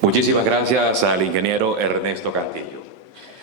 Muchísimas gracias al ingeniero Ernesto Cantillo.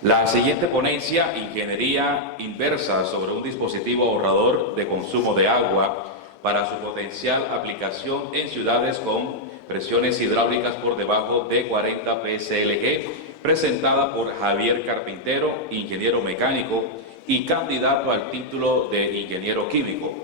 La siguiente ponencia, Ingeniería Inversa sobre un dispositivo ahorrador de consumo de agua para su potencial aplicación en ciudades con presiones hidráulicas por debajo de 40 pslg, presentada por Javier Carpintero, ingeniero mecánico y candidato al título de ingeniero químico.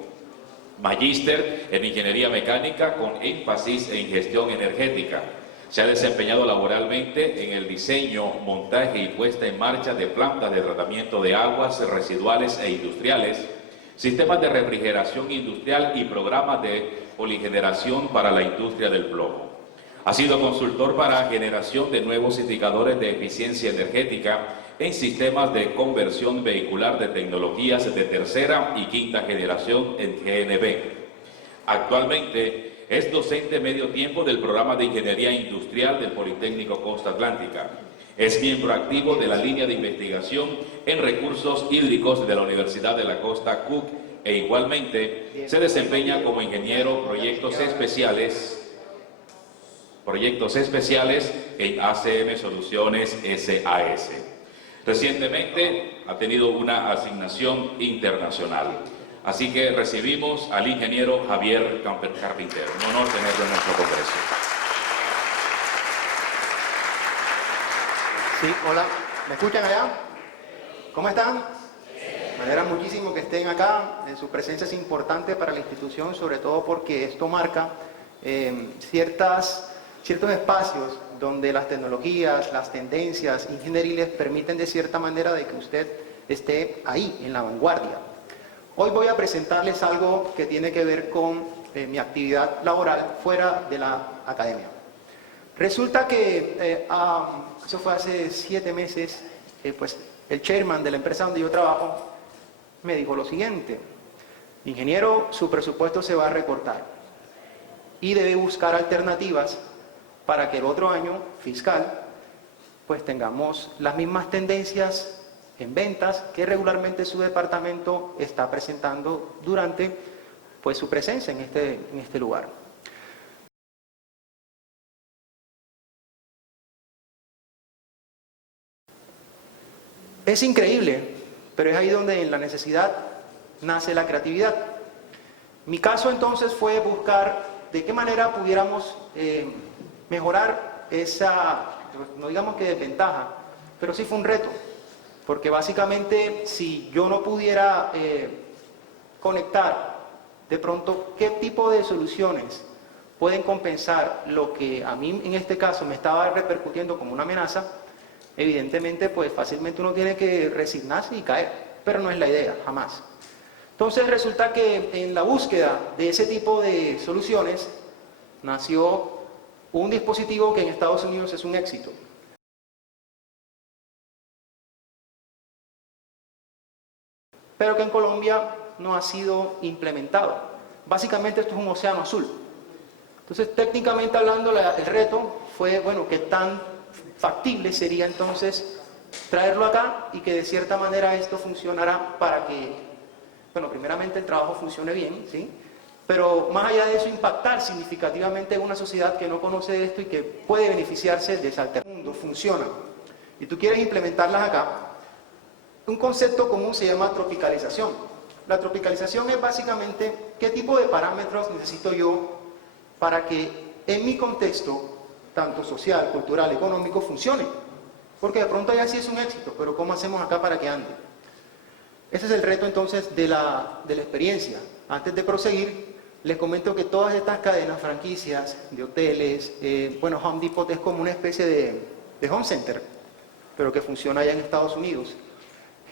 Magíster en Ingeniería Mecánica con énfasis en Gestión Energética. Se ha desempeñado laboralmente en el diseño, montaje y puesta en marcha de plantas de tratamiento de aguas residuales e industriales, sistemas de refrigeración industrial y programas de poligeneración para la industria del plomo. Ha sido consultor para generación de nuevos indicadores de eficiencia energética en sistemas de conversión vehicular de tecnologías de tercera y quinta generación en GNB. Actualmente es docente medio tiempo del programa de Ingeniería Industrial del Politécnico Costa Atlántica. Es miembro activo de la línea de investigación en recursos hídricos de la Universidad de la Costa Cook e igualmente se desempeña como ingeniero proyectos especiales en ACM Soluciones SAS. Recientemente ha tenido una asignación internacional. Así que recibimos al ingeniero Javier Carpintero. Un honor tenerlo en nuestro congreso. Sí, hola. ¿Me escuchan allá? ¿Cómo están? Me alegra muchísimo que estén acá. Su presencia es importante para la institución, sobre todo porque esto marca ciertos espacios donde las tecnologías, las tendencias ingenieriles permiten de cierta manera de que usted esté ahí, en la vanguardia. Hoy voy a presentarles algo que tiene que ver con mi actividad laboral fuera de la academia. Resulta que eso fue hace 7 meses, pues el chairman de la empresa donde yo trabajo me dijo lo siguiente: ingeniero, su presupuesto se va a recortar y debe buscar alternativas para que el otro año fiscal pues tengamos las mismas tendencias en ventas que regularmente su departamento está presentando durante pues su presencia en este lugar. Es increíble, pero es ahí donde en la necesidad nace la creatividad. Mi caso entonces fue buscar de qué manera pudiéramos mejorar esa, no digamos que desventaja, pero sí fue un reto. Porque básicamente si yo no pudiera conectar de pronto qué tipo de soluciones pueden compensar lo que a mí en este caso me estaba repercutiendo como una amenaza, evidentemente pues fácilmente uno tiene que resignarse y caer, pero no es la idea, jamás. Entonces resulta que en la búsqueda de ese tipo de soluciones nació un dispositivo que en Estados Unidos es un éxito. Pero que en Colombia no ha sido implementado. Básicamente esto es un océano azul. Entonces, técnicamente hablando, el reto fue, bueno, qué tan factible sería entonces traerlo acá y que de cierta manera esto funcionara para que, bueno, primeramente el trabajo funcione bien, ¿sí? Pero más allá de eso, impactar significativamente en una sociedad que no conoce esto y que puede beneficiarse de esa alternativa. El mundo funciona y tú quieres implementarlas acá. Un concepto común se llama tropicalización. La tropicalización es básicamente qué tipo de parámetros necesito yo para que en mi contexto, tanto social, cultural, económico, funcione. Porque de pronto allá sí es un éxito, pero ¿cómo hacemos acá para que ande? Ese es el reto entonces de la experiencia. Antes de proseguir, les comento que todas estas cadenas, franquicias de hoteles, bueno, Home Depot es como una especie de home center, pero que funciona allá en Estados Unidos.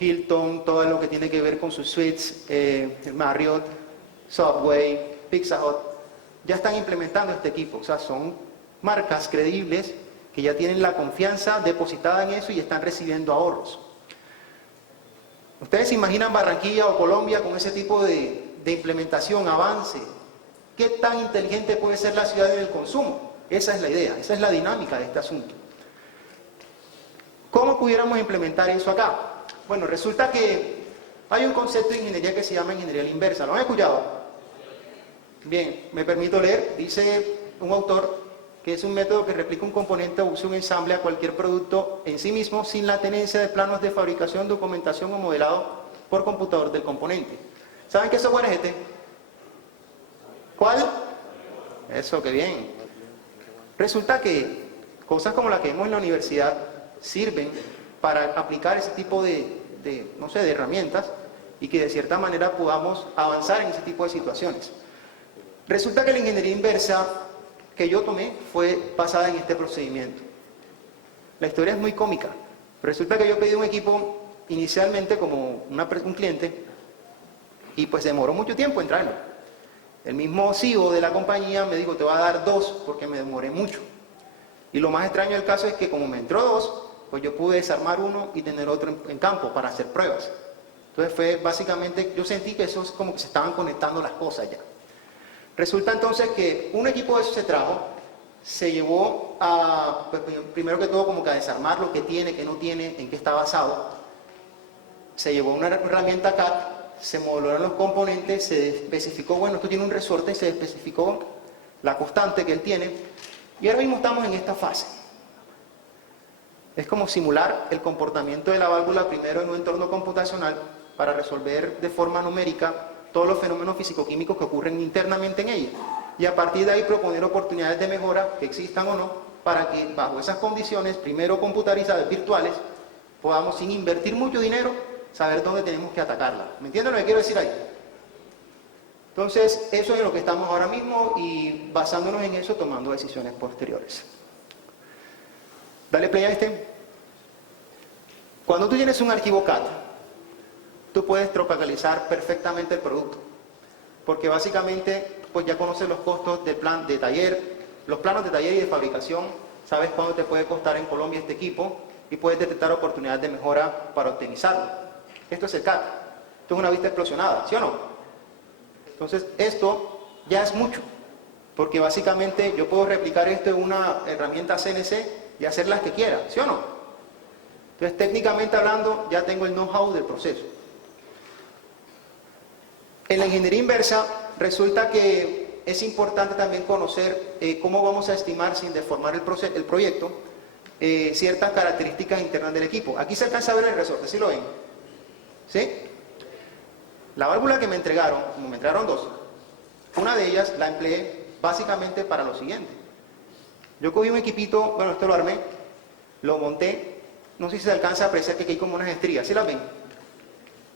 Hilton, todo lo que tiene que ver con sus suites, Marriott, Subway, Pizza Hut, ya están implementando este equipo. O sea, son marcas creíbles que ya tienen la confianza depositada en eso y están recibiendo ahorros. ¿Ustedes se imaginan Barranquilla o Colombia con ese tipo de implementación, avance? ¿Qué tan inteligente puede ser la ciudad en el consumo? Esa es la idea, esa es la dinámica de este asunto. ¿Cómo pudiéramos implementar eso acá? Bueno, resulta que hay un concepto de ingeniería que se llama ingeniería inversa. ¿Lo han escuchado? Bien, me permito leer. Dice un autor que es un método que replica un componente o usa un ensamble a cualquier producto en sí mismo sin la tenencia de planos de fabricación, documentación o modelado por computador del componente. ¿Saben qué software es este? ¿Cuál? Eso, qué bien. Resulta que cosas como las que vemos en la universidad sirven para aplicar ese tipo no sé, de herramientas y que de cierta manera podamos avanzar en ese tipo de situaciones. Resulta que la ingeniería inversa que yo tomé fue basada en este procedimiento. La historia es muy cómica. Resulta que yo pedí un equipo inicialmente como un cliente y pues demoró mucho tiempo en traerlo. El mismo CEO de la compañía me dijo, te voy a dar 2 porque me demoré mucho. Y lo más extraño del caso es que como me entró 2, pues yo pude desarmar uno y tener otro en campo para hacer pruebas. Entonces fue básicamente, yo sentí que eso es como que se estaban conectando las cosas ya. Resulta entonces que un equipo de eso se trajo, se llevó a, pues, primero que todo como que a desarmar lo que tiene, qué no tiene, en qué está basado. Se llevó una herramienta CAD, se modelaron los componentes, se especificó, bueno, esto tiene un resorte, se especificó la constante que él tiene. Y ahora mismo estamos en esta fase. Es como simular el comportamiento de la válvula primero en un entorno computacional para resolver de forma numérica todos los fenómenos físico-químicos que ocurren internamente en ella. Y a partir de ahí proponer oportunidades de mejora, que existan o no, para que bajo esas condiciones, primero computarizadas, virtuales, podamos sin invertir mucho dinero, saber dónde tenemos que atacarla. ¿Me entienden lo que quiero decir ahí? Entonces, eso es en lo que estamos ahora mismo y basándonos en eso, tomando decisiones posteriores. Dale play a este. Cuando tú tienes un archivo CAD, tú puedes tropicalizar perfectamente el producto, porque básicamente pues ya conoces los costos del plan de taller, los planos de taller y de fabricación, sabes cuánto te puede costar en Colombia este equipo y puedes detectar oportunidades de mejora para optimizarlo. Esto es el CAD. Esto es una vista explosionada, ¿sí o no? Entonces esto ya es mucho, porque básicamente yo puedo replicar esto en una herramienta CNC y hacer las que quiera, ¿sí o no? Entonces técnicamente hablando ya tengo el know-how del proceso. En la ingeniería inversa resulta que es importante también conocer cómo vamos a estimar sin deformar el proyecto ciertas características internas del equipo. Aquí se alcanza a ver el resorte, ¿sí lo ven? ¿Sí? La válvula que me entregaron, como me entregaron 2, una de ellas la empleé básicamente para lo siguiente. Yo cogí un equipito, bueno, esto lo armé, lo monté, no sé si se alcanza a apreciar que aquí hay como unas estrías, ¿sí las ven?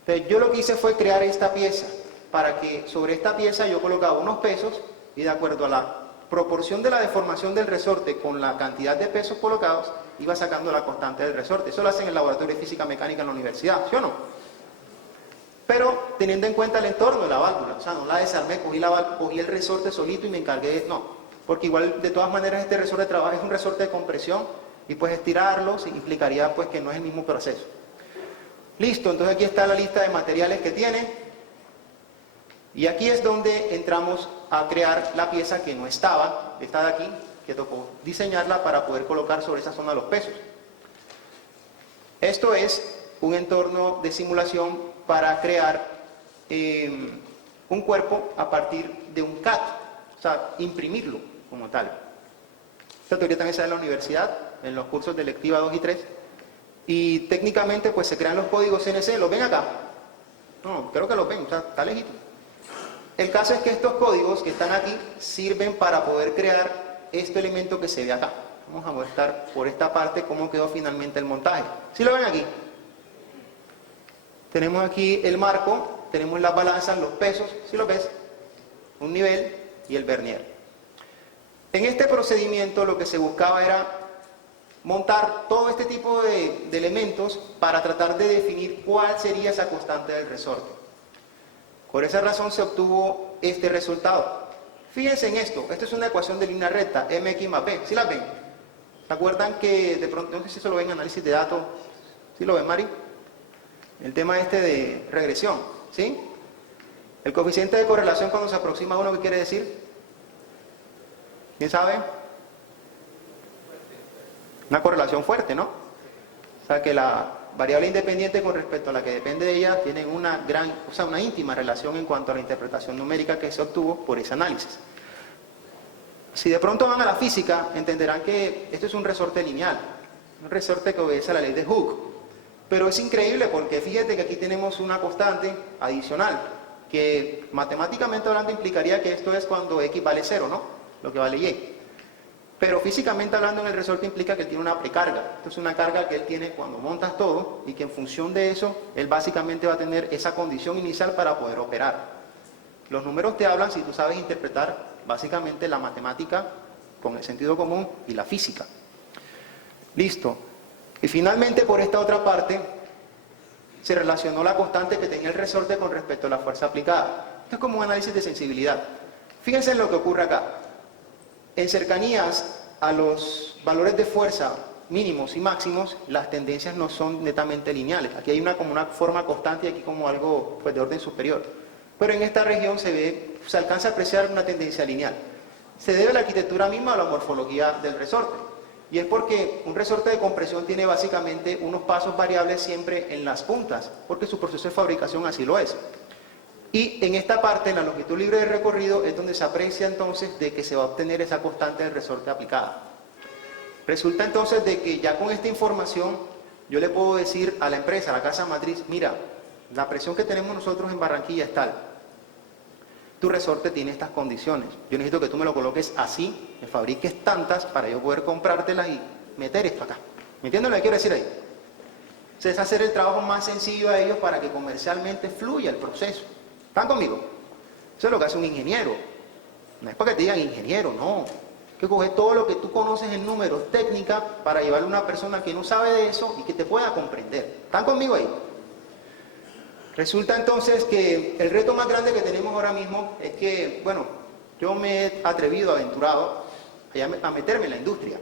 Entonces yo lo que hice fue crear esta pieza, para que sobre esta pieza yo colocaba unos pesos y de acuerdo a la proporción de la deformación del resorte con la cantidad de pesos colocados, iba sacando la constante del resorte. Eso lo hacen en el laboratorio de física mecánica en la universidad, ¿sí o no? Pero teniendo en cuenta el entorno de la válvula, o sea, no la desarmé, cogí el resorte solito y me encargué de... No, porque igual de todas maneras este resorte de trabajo es un resorte de compresión y pues estirarlo implicaría pues que no es el mismo proceso. Listo, entonces aquí está la lista de materiales que tiene. Y aquí es donde entramos a crear la pieza que no estaba, esta de aquí, que tocó diseñarla para poder colocar sobre esa zona los pesos. Esto es un entorno de simulación para crear un cuerpo a partir de un CAD, o sea, imprimirlo como tal. Esta teoría también se da en la universidad, en los cursos de electiva 2 y 3, y técnicamente pues se crean los códigos CNC, ¿los ven acá? No, creo que los ven, o sea, está legítimo. El caso es que estos códigos que están aquí sirven para poder crear este elemento que se ve acá. Vamos a mostrar por esta parte cómo quedó finalmente el montaje. ¿Sí lo ven aquí? Tenemos aquí el marco, tenemos las balanzas, los pesos, ¿sí lo ves? Un nivel y el vernier. En este procedimiento lo que se buscaba era montar todo este tipo de elementos para tratar de definir cuál sería esa constante del resorte. Por esa razón se obtuvo este resultado. Fíjense en esto, esto es una ecuación de línea recta, mx más b, ¿sí la ven? ¿Se acuerdan que de pronto, no sé si se lo ven en análisis de datos, ¿sí lo ven, Mari? El tema este de regresión, ¿sí? El coeficiente de correlación cuando se aproxima a uno, ¿qué quiere decir? ¿Quién sabe? Una correlación fuerte, ¿no? O sea que la variable independiente con respecto a la que depende de ella tienen una una íntima relación en cuanto a la interpretación numérica que se obtuvo por ese análisis. Si de pronto van a la física, entenderán que esto es un resorte lineal, un resorte que obedece a la ley de Hooke. Pero es increíble porque fíjate que aquí tenemos una constante adicional, que matemáticamente hablando implicaría que esto es cuando x vale 0, ¿no? Lo que vale y. Pero físicamente hablando en el resorte implica que él tiene una precarga. Esto es una carga que él tiene cuando montas todo y que en función de eso, él básicamente va a tener esa condición inicial para poder operar. Los números te hablan si tú sabes interpretar básicamente la matemática con el sentido común y la física. Listo. Y finalmente por esta otra parte se relacionó la constante que tenía el resorte con respecto a la fuerza aplicada. Esto es como un análisis de sensibilidad. Fíjense en lo que ocurre acá. En cercanías a los valores de fuerza mínimos y máximos, las tendencias no son netamente lineales. Aquí hay como una forma constante y aquí como algo pues, de orden superior. Pero en esta región se alcanza a apreciar una tendencia lineal. Se debe a la arquitectura misma o a la morfología del resorte. Y es porque un resorte de compresión tiene básicamente unos pasos variables siempre en las puntas, porque su proceso de fabricación así lo es. Y en esta parte, en la longitud libre de recorrido, es donde se aprecia entonces de que se va a obtener esa constante del resorte aplicada. Resulta entonces de que ya con esta información, yo le puedo decir a la empresa, a la casa matriz, mira, la presión que tenemos nosotros en Barranquilla es tal. Tu resorte tiene estas condiciones. Yo necesito que tú me lo coloques así, me fabriques tantas para yo poder comprártelas y meter esto acá. ¿Me entiendes lo que quiero decir ahí? Es hacer el trabajo más sencillo a ellos para que comercialmente fluya el proceso. ¿Están conmigo? Eso es lo que hace un ingeniero. No es para que te digan ingeniero, no. Hay que coger todo lo que tú conoces en números, técnica, para llevarle a una persona que no sabe de eso y que te pueda comprender. ¿Están conmigo ahí? Resulta entonces que el reto más grande que tenemos ahora mismo es que, bueno, yo me he atrevido, aventurado a meterme en la industria.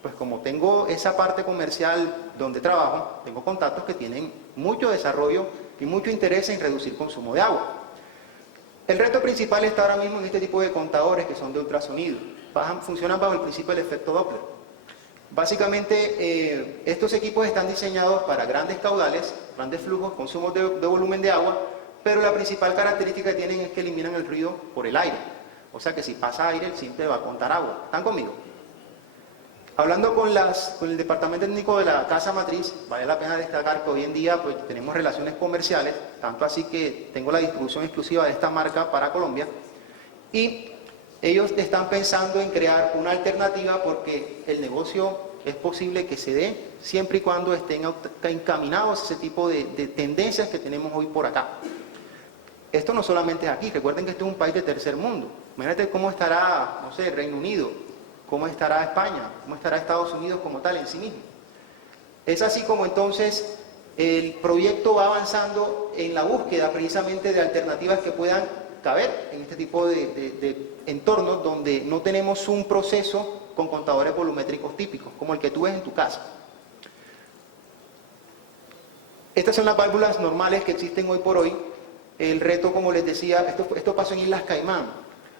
Pues como tengo esa parte comercial donde trabajo, tengo contactos que tienen mucho desarrollo y mucho interés en reducir consumo de agua. El reto principal está ahora mismo en este tipo de contadores que son de ultrasonido. Funcionan bajo el principio del efecto Doppler. Básicamente, estos equipos están diseñados para grandes caudales, grandes flujos, consumos de volumen de agua, pero la principal característica que tienen es que eliminan el ruido por el aire. O sea que si pasa aire, el simple va a contar agua. ¿Están conmigo? Hablando con el departamento técnico de la casa matriz, vale la pena destacar que hoy en día pues, tenemos relaciones comerciales, tanto así que tengo la distribución exclusiva de esta marca para Colombia, y ellos están pensando en crear una alternativa porque el negocio es posible que se dé siempre y cuando estén encaminados a ese tipo de tendencias que tenemos hoy por acá. Esto no solamente es aquí, recuerden que este es un país de tercer mundo. Imagínate cómo estará, no sé, Reino Unido, cómo estará España, cómo estará Estados Unidos como tal en sí mismo. Es así como entonces el proyecto va avanzando en la búsqueda precisamente de alternativas que puedan caber en este tipo de entornos donde no tenemos un proceso con contadores volumétricos típicos, como el que tú ves en tu casa. Estas son las válvulas normales que existen hoy por hoy. El reto, como les decía, esto pasó en Islas Caimán.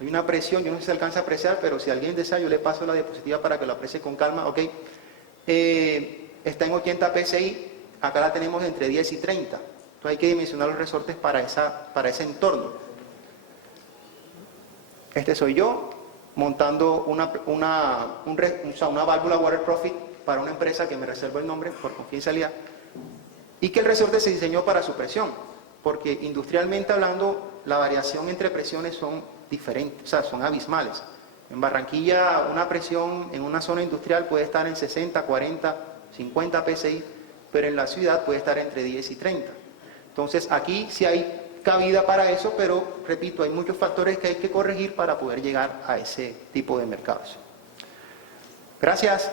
Hay una presión, yo no sé si se alcanza a apreciar, pero si alguien desea, yo le paso la diapositiva para que lo aprecie con calma. Ok. Está en 80 PSI, acá la tenemos entre 10 y 30. Entonces hay que dimensionar los resortes para ese entorno. Este soy yo, montando una válvula Water Profit para una empresa que me reservo el nombre por confidencialidad, y que el resorte se diseñó para su presión, porque industrialmente hablando, la variación entre presiones son diferentes, o sea, son abismales. En Barranquilla, una presión en una zona industrial puede estar en 60, 40, 50 PSI, pero en la ciudad puede estar entre 10 y 30. Entonces, aquí sí hay cabida para eso, pero, repito, hay muchos factores que hay que corregir para poder llegar a ese tipo de mercados. Gracias.